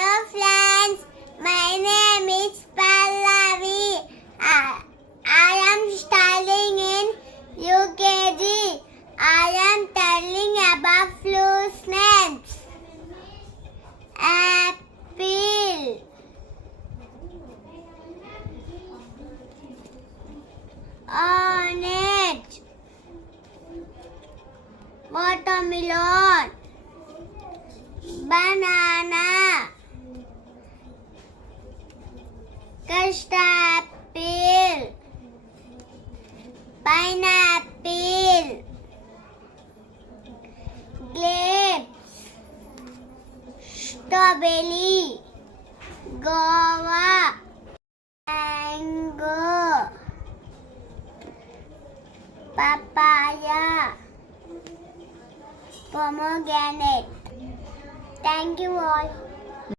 Hello friends, my name is Pallavi. I am studying in UKG. I am telling about fruits names. Apple, orange, watermelon, banana, custard apple, pineapple, grapes, strawberry, guava, mango, papaya, pomegranate. Thank you all.